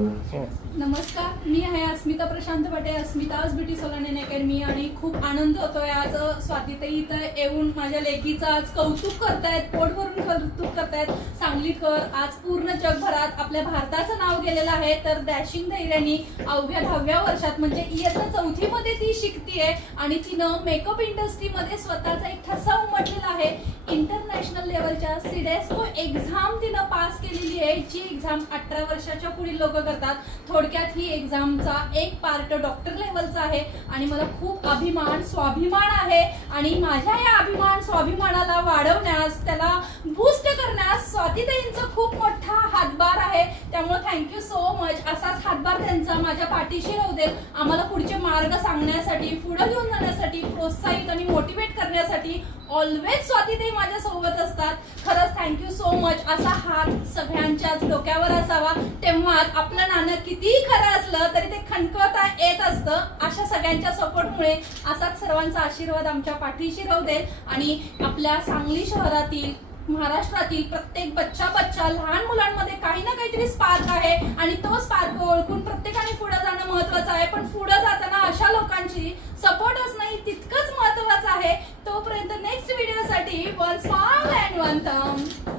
नमस्कार, मी आहे अस्मिता प्रशांत भटे, अस्मिताज ब्युटी सलून अँड अकॅडमी। आणि खूप आनंद होतोय आज स्वातीताई इथं येऊन माझ्या लेकीचं आज कौतुक करतायत, पोट भरून कौतुक करतायत। सांगलीकर आज पूर्ण जगभरात आपल्या भारताचं नाव गेलेलं आहे। तर डॅशिंग धैर्यानी अवघ्या 10व्या वर्षात म्हणजे इयत्ता 4थी मध्ये ती शिकतीये आणि तिनं मेकअप इंडस्ट्रीमध्ये स्वतःचा एक ठसा उमटलेला आहे। इंटरनॅशनल लेवलच्या सिडेस्को एक्झाम तिनं पास केलेली आहे, जी एक्झाम 18 वर्षाच्या पुढील लोक करतात। थोडक्यात ही एक्झामचा एक पार्ट डॉक्टर लेवलचा आहे आणि मला खूप अभिमान स्वाभिमान आहे। आणि माझ्या या अभिमान स्वाभिमानाला वाढवण्यास, त्याला बूस्ट करण्यास स्वातीताईंचा खूप मोठा हातभार आहे। त्यामुळे थँक्यू सो मच। असाच हातभार त्यांचा माझ्या पाठीशी राहू दे, आम्हाला पुढचे मार्ग सांगण्यासाठी, पुढे घेऊन जाण्यासाठी, प्रोत्साहित आणि मोटिवेट करण्यासाठी ऑलवेज स्वातीताई माझ्या सोबत असतात। खरंच थँक्यू सो मच। असा हात सगळ्यांच्याच डोक्यावर असावा, तेव्हाच आपलं नाणं कितीही खरं असलं तरी ते खणखणता येत असतं। अशा सगळ्यांच्या सपोर्टमुळे असाच सर्वांचा आशीर्वाद आमच्या पाठीशी राहू दे आणि आपल्या सांगली शहरातील, महाराष्ट्रातील प्रत्येक बच्चा लहान मुलांमध्ये काही ना काहीतरी स्पार्क आहे आणि तो स्पार्क ओळखून प्रत्येकाने पुढे जाणं महत्त्वाचं आहे। पण पुढे जाताना अशा लोकांची सपोर्ट असणं तितकंच महत्त्वाचं आहे। तोपर्यंत नेक्स्ट व्हिडिओसाठी one smile and one thumb.